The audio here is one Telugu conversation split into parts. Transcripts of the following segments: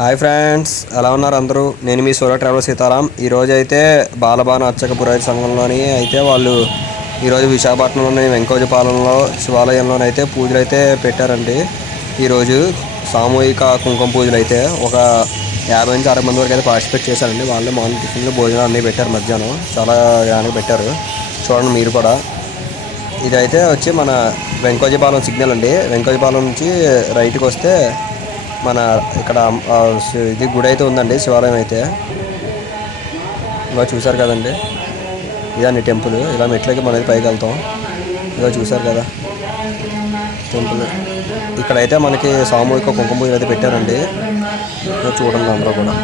హాయ్ ఫ్రెండ్స్, ఎలా ఉన్నారు అందరూ? నేను మీ సోలో ట్రావెల్ సీతారాం. ఈరోజు అయితే బాలబాను అర్చక పురోహిత సంఘంలోని అయితే వాళ్ళు ఈరోజు విశాఖపట్నంలోని వెంకోజపాలెంలో శివాలయంలోనైతే పూజలు అయితే పెట్టారండి. ఈరోజు సామూహిక కుంకుమ పూజలు అయితే ఒక 50 నుంచి 60 మంది వరకు అయితే పార్టిసిపేట్ చేశారండి. వాళ్ళే మార్నింగ్ టిఫిన్లు భోజనాలు అన్నీ పెట్టారు. మధ్యాహ్నం చాలా గ్రాండ్గా పెట్టారు. చూడండి మీరు కూడా. ఇదైతే వచ్చి మన వెంకోజపాలెం సిగ్నల్ అండి. వెంకోజపాలెం నుంచి రైట్కి వస్తే మన ఇక్కడ ఇది గుడి అయితే ఉందండి, శివాలయం అయితే. ఇవాళ చూసారు కదండి, ఇదండి టెంపుల్. ఇలా మెట్లకి మనం పైకి వెళ్తాం. ఇవాళ చూసారు కదా టెంపుల్. ఇక్కడైతే మనకి సామూహిక కుంకుమ పూజలు అయితే పెట్టారండి. చూడండి అందరూ కూడా.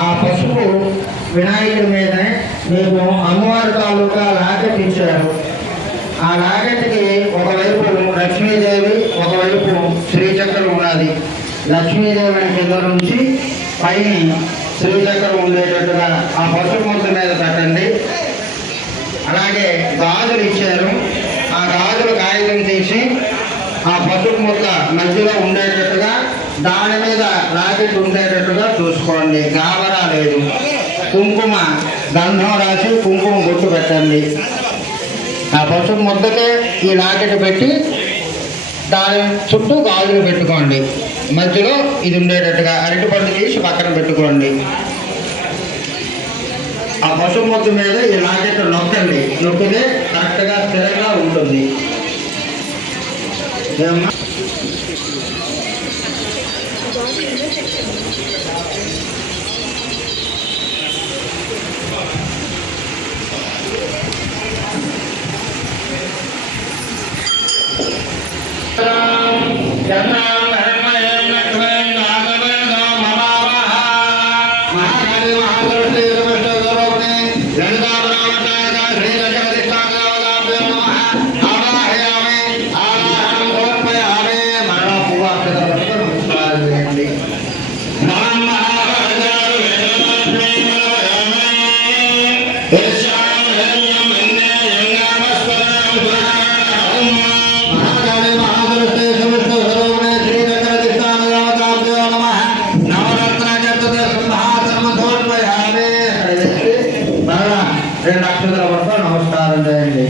ఆ పసుపు వినాయకుడి మీద మీకు అమ్మవారి తాలూకా లాకెట్ ఇచ్చారు. ఆ లాకెట్కి ఒకవైపు లక్ష్మీదేవి, ఒకవైపు శ్రీచక్రం ఉన్నది. లక్ష్మీదేవి కింద నుంచి పైన శ్రీచక్రం ఉండేటట్టుగా ఆ పసుపు ముద్ద మీద పెట్టండి. అలాగే గాజులు ఇచ్చారు. ఆ గాజులు కాగితం తీసి ఆ పసుపు ముద్ద మధ్యలో ఉండేటట్టుగా, దాని మీద లాకెట్ ఉండేటట్టుగా చూసుకోండి. గాబరా లేదు. కుంకుమ గంధం రాసి కుంకుమ బొట్టు పెట్టండి. ఆ పసుపు ముద్దకే ఈ లాకెట్ పెట్టి దాని చుట్టూ గాజులు పెట్టుకోండి. మధ్యలో ఇది ఉండేటట్టుగా అరటిపండు తీసి పక్కన పెట్టుకోండి. ఆ పసుపు ముద్ద మీద ఈ లాకెట్ నొక్కండి. నొక్కితే కరెక్ట్గా స్థిరంగా ఉంటుంది. నమస్కారం చేయండి.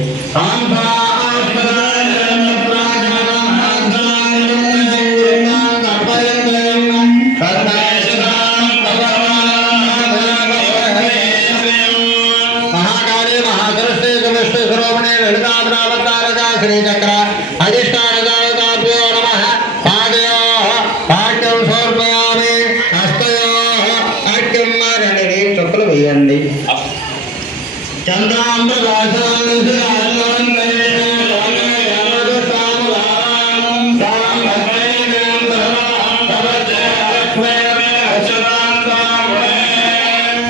శ్రీచక్ర అధిష్టాన పాఠ్యం సమర్పయామి. హస్తయో పాఠ్యం చుక్కలు వేయండి.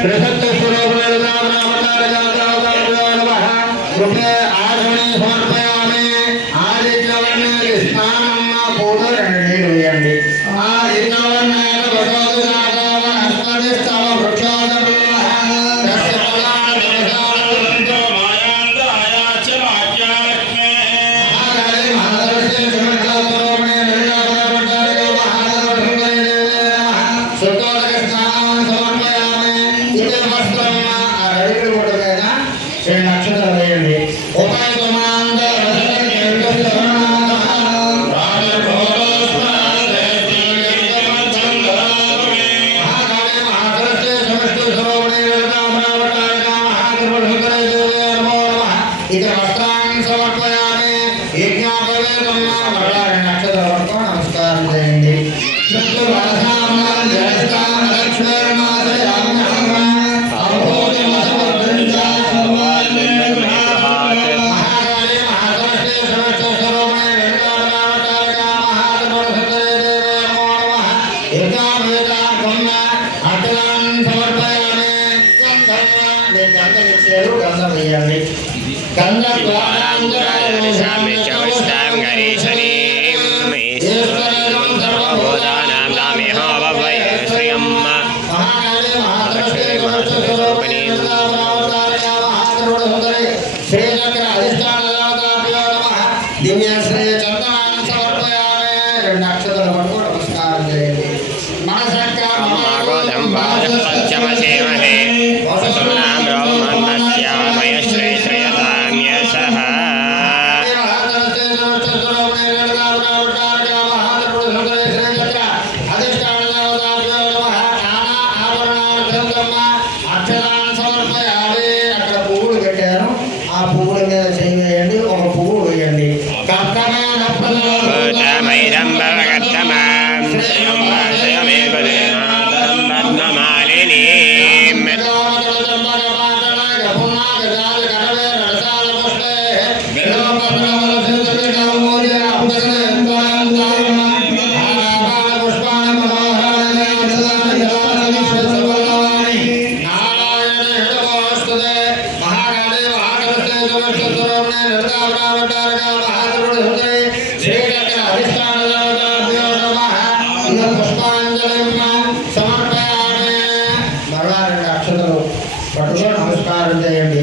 శ్రీచక్ర ఇక వస్త్రాన్ని సమర్పయామి యజ్ఞాపవేదం నక్షత్రాలకు నమస్కారం చేయండి గంధం వేయాలి శ్రీచక్ర అధిష్టాన దివ్య శ్రీ చందనాన్ని సమర్పయామి రెండు అక్షతలు పట్టుకో నమస్కారం చేయండి అక్కడ పువ్వులు పెట్టారు ఆ పువ్వుల మీద చేయండి ఒక పువ్వు వేయండి నమస్కారం చేయండి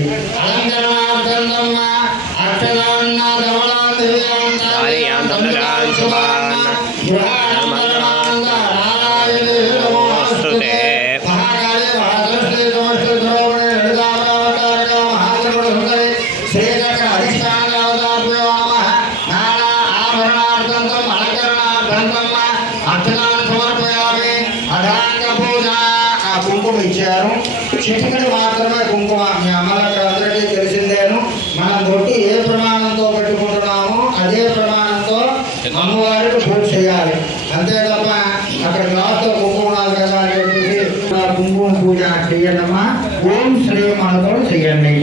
కుంకుమ ఇచ్చారు చిటికడు మాత్రమే కుంకుమ మీ అమ్మలకు అందరికీ తెలిసిందేను మనం బొట్టు ఏ ప్రమాణంతో పెట్టుకుంటున్నామో అదే ప్రమాణంతో అమ్మవారికి పూజ చేయాలి అంతే తప్ప అక్కడ గ్లాస్తో కుంకుమ కదా అని చెప్పేసి కుంకుమ పూజ చేయండమ్మా ఓం శ్రీ మనతో చేయండి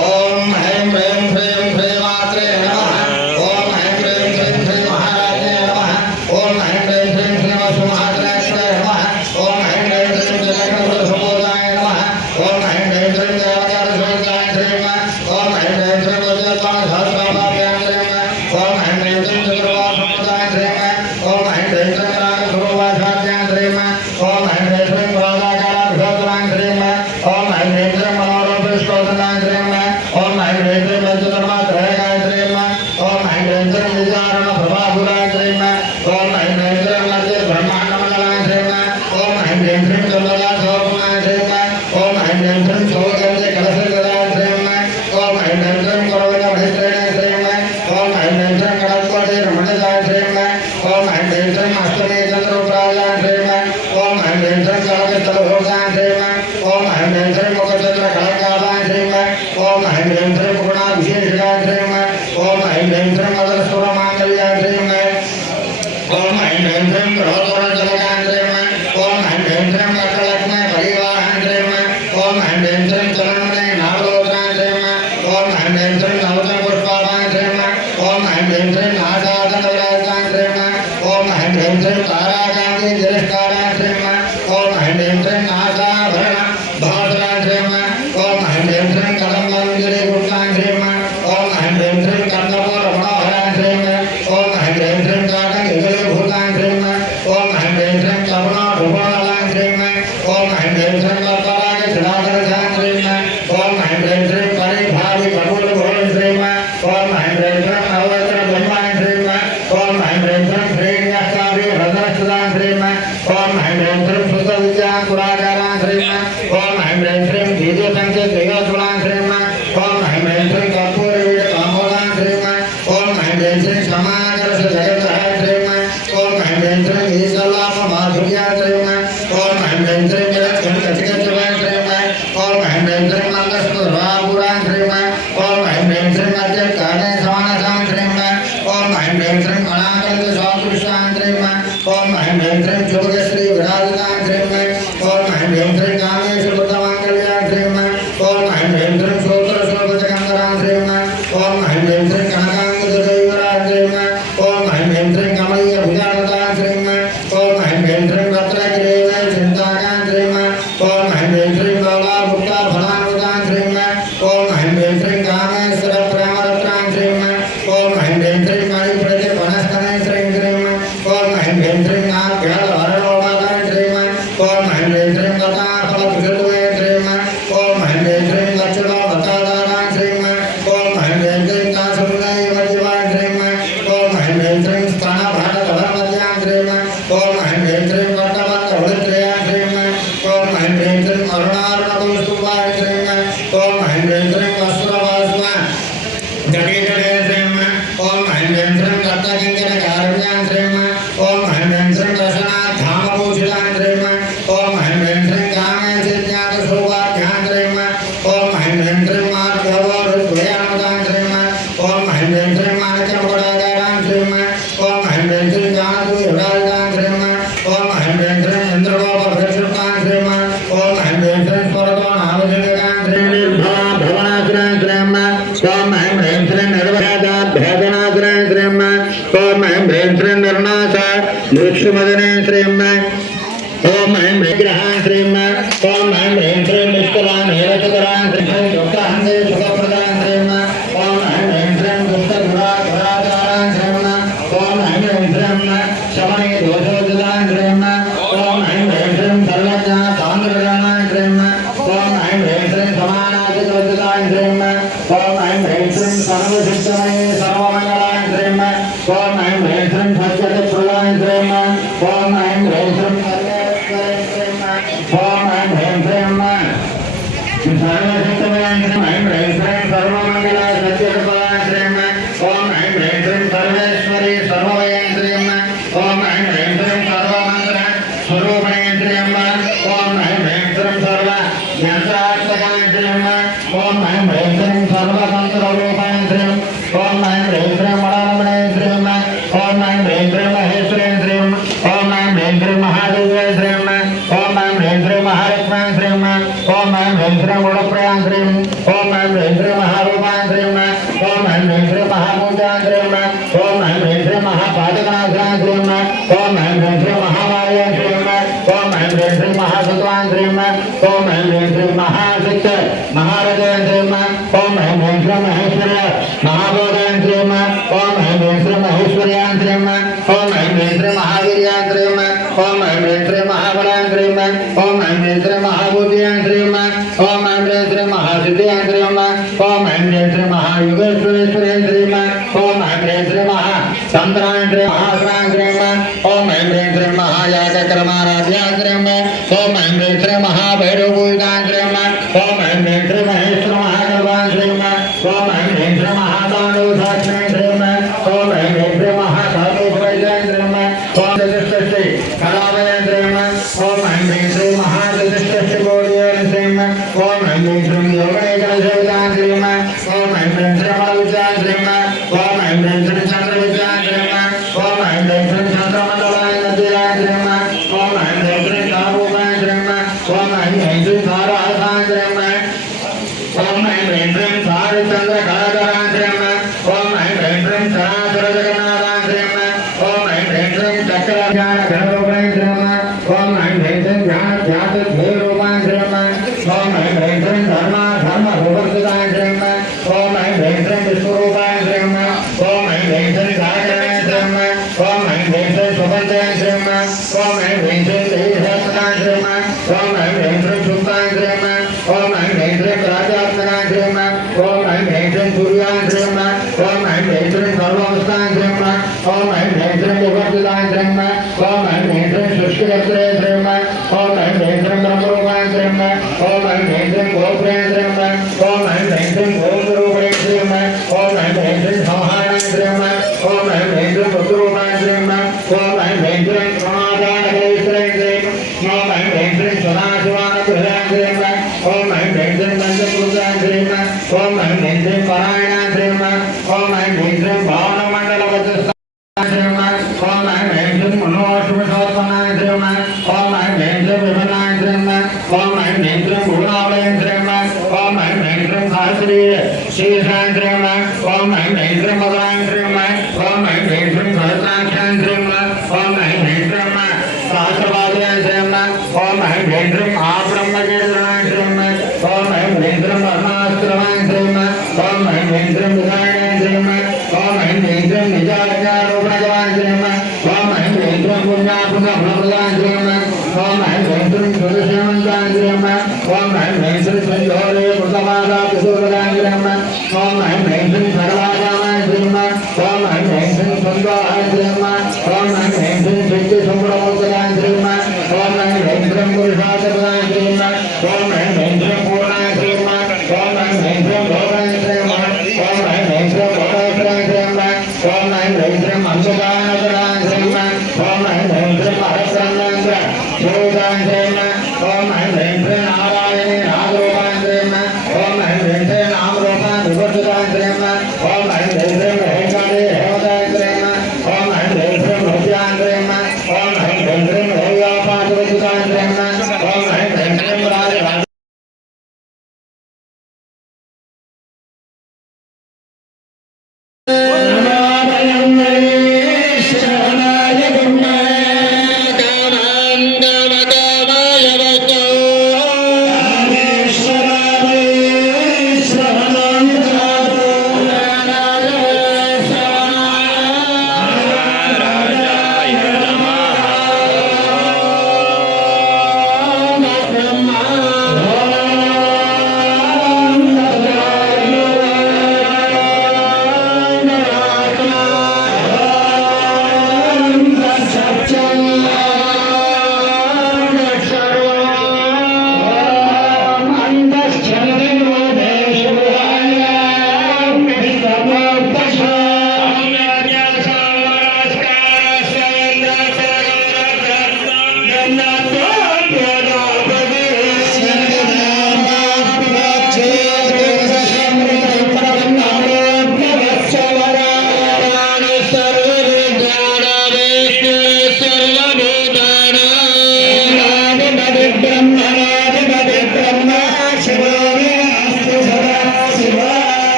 ఓం హ్రీం హ్రీం హ్రీం హ్రీం మాత్రే నమః ఓం హ్రీం హ్రీం హ్రీం హ్రీం మహారాజే నమః ఓం హ్రీం హ్రీం హ్రీం హ్రీం సుమహారాజే నమః ఓం హ్రీం హ్రీం హ్రీం జగన్నాథ సముదాయ నమః ఓం హ్రీం హ్రీం హ్రీం దేవకార సముదాయ నమః ఓం హ్రీం హ్రీం హ్రీం వజ్రపాణ సహస్రపాభ్యాం నమః ఓం హ్రీం హ్రీం హ్రీం చంద్రవా సముదాయ నమః ఓం హ్రీం హ్రీం హ్రీం రాగ సురవాసాభ్యాం నమః ఓం హ్రీం హ్రీం హ్రీం రాగాకార భగవాన్ నమః ఓం హ్రీం హ్రీం హ్రీం మనోరమ పుష్పోదనాయ నమః ఓం హ్రీం హ్రీం హ్రీం పంచధర్మ త్రయగాయ నమః ఓం హ్రీం హ్రీం హ్రీం విచారణ ప్రభాపురాయ నమః ఓం హ్రీం హ్రీం హ్రీం మధ్య బ్రహ్మాండ మండలాయ నమః ఓం హ్రీం హ్రీం హ్రీం చంద్రగా శోభనాయ నమః ఓం హ్రీం హ్రీం హ్రీం శోభగంధే కలశగదాయ నమః ఓం హ్రీం హ్రీం హ్రీం కరవణ మహిత్రేణ నమః ఓం హ్రీం హ్రీం హ్రీం కడత్కోటి రమణజాయ నమః ఓం హ్రీం హ్రీం హ్రీం అష్టమే చంద్రోపరాయ నమః ఓం హ్రీం హ్రీం హ్రీం కలకత్తలభోగాయ నమః ఓం హ్రీం హ్రీం హ్రీం ముఖచంద్ర కళకాలాయ నమః ఓం హ్రీం హ్రీం హ్రీం గుణాభిషేకాయ నమః ఓం హ్రీం హ్రీం హ్రీం మదరస్వరమాంగళ్యాయ నమః ఓం హ్రీం హ్రీం హ్రీం గ్రహోదరజలకాయ నమః ఓం హ్రీం హ్రీం హ్రీం అకలక్ష్మ పరివాహాయ నమః ఓం హ్రీం హ్రీం హ్రీం ओम महेंद्रं वस्त्रवासुमा गणे गणे श्रीम ओम महेंद्रं दत्तकिंकर कारुण्यां श्रीम ओम महेंद्रं दशनाथ धाम पूजितां श्रीम ओम महेंद्रं कामे सिद्ध्यात सौभाग्यां श्रीम ओम महेंद्रं मार्गवरुद्वयानुदां श्रीम ओम महेंद्रं मानकमगडागारां श्रीम ओम महेंद्रं जानतु युगादां श्रीम ओम महेंद्रं इंद्रगोपभक्षुतां श्रीम ओम महेंद्रं स्वर्गो नामजनकां श्रीम भवनासुरां श्रीम ओम महेंद्रं निर्वहदात् भेदनासुरां श्रीम ओम महेंद्रं निर्नाश मृक्षुमदने श्रीम ओम विग्रहां श्रीम ओम महेंद्रं निष्कलां हेरचकरां श्रीम योगाहंदे सुखप्रदां श्रीम ओम महेंद्रं दुष्टदुराचारां श्रीम ओम महेंद्रं शमने दोषोदितां श्रीम ओम महेंद्रं सर्वज्ञा सान्द्रगणां श्रीम ओम महेंद्रं समानाधिकोदितां श्रीम ओम महेंद्रं सर्वसिद्धमये सर्वमंगलां श्रीम ओम महेंद्रं सत्यप्रदां श्रीम ओम महेंद्रं ओम महेंद्रं सर्वसिद्धमये महेंद्रं सर्वमंगला सत्यप्रदां श्रीम ओम महेंद्रं सर्वेश्वरी सर्वमयं श्रीम ओम महेंद्रं सर्वमंगल स्वरूपणे श्रीम ओम महेंद्रं सर्व ज्ञानात्मकां श्रीम ओम महेंद्रं सर्वतंत्ररूपां श्रीम ओम महेंद्रं मणरमणे श्रीम ओम महेंद्रं महेश्वरे श्रीम ओम महेंद्रं महादेवे श्रीम ओम महेंद्रं महारत्नां श्रीम ओम महेंद्रं गुणप्रयां श्रीम ओम महेंद्रं महारूपां श्रीम ओम महेंद्रं महापूजां श्रीम ओम महेंद्रं महापादकनाथां श्रीम ओम महेंद्रं महामायां श्रीम ओम महेंद्रं महासत्वां श्रीम ओम महेंद्रं महासिद्ध महारजां श्रीम ओम महेंद्रं महेश्वरः महाभोगां श्रीम ओम महेंद्रं महेश्वर्यां श्रीम ओम महेंद्रं महावीर्यां श्रीम ओम महेंद्रं महाबलां श्रीम ओम महेंद्रं महाबुद्धियां श्रीम ओम महेंद्रं महासिद्धियां श्रीम ओम महेंद्रं महायुगेश्वरेश्वरां श्रीम ओम महेंद्रं महातंत्रां श्रीम महासनां श्रीम ओम महेंद्रं महायागक्रमाराध्यां श्रीम ओम महेंद्रं महाभैरवपूजितां श्रीम ओम महेंद्रं महेश्वर महागर्भां श्रीम ओम महेंद्रं महातांडवसाक्षिणां श्रीम ओम महेंद्रं महाकालेश्वरां श्रीम ओम चतुष्षष्टि कलामयां श्रीम ओम महेंद्रं महाचतुष्षष्टि गोडियां श्रीम ओम महेंद्रं योगनेकलसेवितां श्रीम ओम महेंद्रं मलविद्यां श्रीम ओम महेंद्रं चंद्रविद्यां श्रीम ओम महेंद्रं चंद्रमंडलां नद्यां श्रीम ओम महेंद्रं कापूपां श्रीम ओम महेंद्रं सारहसां श्रीम ओम महेंद्रं सारचंद्र कलाधरां श्रीम ओम महेंद्रं सनातन जगन्नाथां श्रीम ओम महेंद्रं चक्र ज्ञान घनरूपां श्रीम ओम महेंद्रं ज्ञान ध्यात ध्येयरूपां श्रीम ओम महेंद्रं धर्म रूपस्थितां श्रीम ओम महेंद्रं विश्वरूपां श्रीम ओम महेंद्रं सागरां श्रीम ओम महेंद्रं स्वपंचां श्रीम ओम महेंद्रं देहसत्तां श्रीम ओम महेंद्रं सुतां श्रीम ओम महेंद्रं राजात्मकां श्रीम ओम महेंद्रं सूर्यां श्रीम ओम महेंद्रं सर्वमस्तां श्रीम ओम महेंद्रं विवर्तितां श्रीम ओम महेंद्रं सृष्टिकर्त्रे श्रीम ओम महेंद्रं ब्रह्मरूपां श्रीम ओम महेंद्रं गोप्रें श्रीम ओम महेंद्रं गोमरूपणे श्रीम ओम महेंद्रं संहारां श्रीम ओम महेंद्रं पुत्ररूपां श्रीम ओम महेंद्रं समाधानकलेश्वरें श्रीम ओम महेंद्रं सदाशिवानुग्रहां श्रीम ओम महेंद्रं पंचपुरुषां श्रीम ओम महेंद्रं परायणां श्रीम ओम महेंद्रं भावनमण्डलवचस्तां श्रीम ओम महेंद्रं मनोष्मसोत्पन्नां श्रीम ओम महेंद्रं विमलां श्रीम ओम महेंद्रं गुणावलयं श्रीम ओम महेंद्रं शास्त्रीय शीर्षां श्रीम ओम महेंद्रं मधुरां श्रीम ओम महेंद्रं सहस्राक्षां श्रीम ओम महेंद्रं सहस्रपाद्यां श्रीम ओम महेंद्रं आब्रह्मकीर्तनां श्रीम ओम महेंद्रं वर्णास्त्रमां श्रीम ओम महेंद्रं विधानां श्रीम ओम महेंद्रं निजाज्ञारूपणकवां श्रीम ओम महेंद्रं पुण्यापुण्यफलप्रदां श्रीम ओम महेंद्रं सुरसेवन्तां श्रीम ओम महेंद्रं संयोरे कृतपादापिसूरदां श्रीम ओम महेंद्रं सर्वागामां श्रीम ओम महेंद्रं संद्वाहां श्रीम ओम महेंद्रं सिद्धिसम्पदमुक्तदां श्रीम ओम महेंद्रं पुरुषार्थप्रदां श्रीम ओम महेंद्रं पूर्णां श्रीम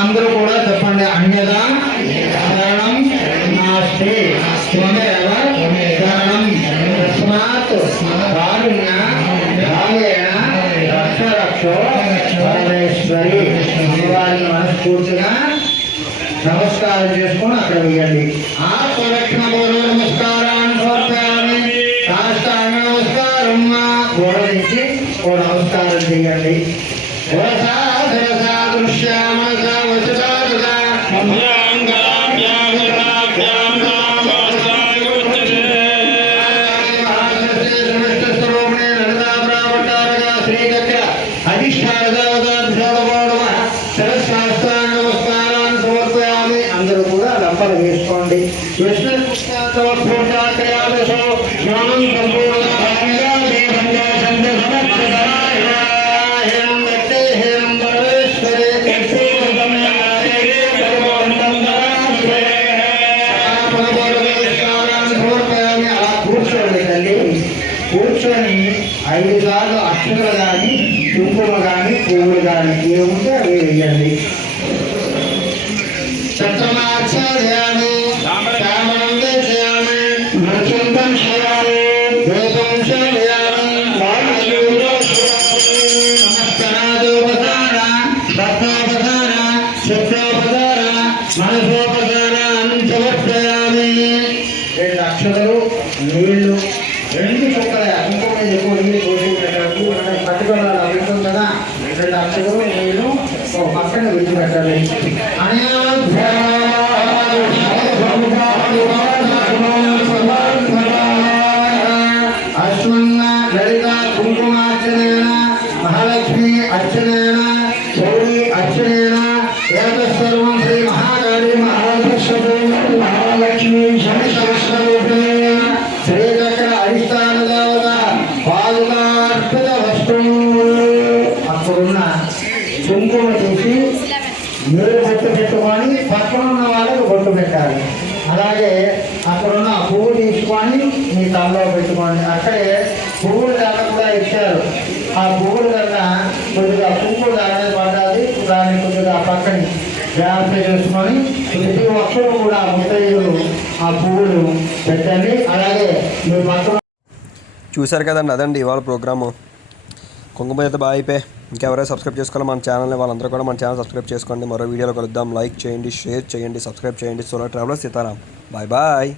అందరూ కూడా చెప్పండి. అన్యదా శరణం నాస్తి త్వమేవ శరణం తస్మాత్ కారుణ్య భావేన రక్ష రక్షో పరమేశ్వరి. అమ్మవారిని మనస్ఫూర్తిగా నమస్కారం చేసుకొని అక్కడ వేయండి. ఆత్మరక్షణ నమస్కారాన్ని సమర్పయామి. సాష్టాంగ నమస్కారం గోడ నుంచి ఓ నమస్కారం చేయండి. అందరూ కూడా లంపలు వేసుకోండి. విష్ణు కూర్చోండి తల్లి. కూర్చొని 5 సార్లు అక్షతలు కానీ కుంకుమ కానీ పువ్వులు కానీ ఏముంటే అవి వేయండి. చంద్రమాచార్యామి శ్యామలం దర్శయామి నృత్యం చేయాలి దేవం చేయాలి నమస్కారాదోపచార రత్నోపచార శక్తోపచార మనసోపచారాన్ని సమర్పయామి. 2 అక్షతలు నీళ్లు 2 చుక్కల కుంకుమ ఎక్కువ నీళ్ళు పోసి పెట్టాలి. మనం పట్టుకోవాలి అభివృద్ధి కదా. 2 అక్షతలు నీళ్లు ఒక పక్కన విడిచిపెట్టాలి. అశ్వన్న లలిత కుంకుమార్చనేన మహాలక్ష్మి అర్చనేన గౌరీ అర్చనేన ఏతత్సర్వం శ్రీ మహాకాళీ మహాలక్ష్మి శనిస్వరూపిణేన శ్రీచక్ర అధిష్టాన దేవత పాదుకార్పిత వస్తువు. అక్కడున్న కుంకుమ తీసి మీరు బొట్టు పెట్టుకొని పక్కన ఉన్న వాళ్ళకి బొట్టు పెట్టాలి. అలాగే అక్కడున్న పువ్వు తీసుకొని మీ తలలో పెట్టుకోండి. అక్కడే పువ్వులు దండ కూడా ఇచ్చారు. ఆ పువ్వులు దండ కొద్దిగా పువ్వులు దాని పడ్డాది. దాన్ని కొద్దిగా పక్కని జాగ్రత్త చేసుకొని ప్రతి ఒక్కరు కూడా ముత్తైదులు ఆ పువ్వులు పెట్టండి. అలాగే మీ పక్కన చూశారు కదండి, అదండి ఇవాళ ప్రోగ్రాము. కుంకుమ అయితే బాగా అయిపోయి ఇంకెవరైనా సబ్స్క్రైబ్ చేసుకోవాలి మన ఛానల్ని, వాళ్ళందరూ కూడా మన ఛానల్ సబ్స్క్రైబ్ చేసుకోండి. మరో వీడియోలో కలుద్దాం. లైక్ చేయండి, షేర్ చేయండి, సబ్స్క్రైబ్ చేయండి. Solo traveller Seetharam. Bye bye.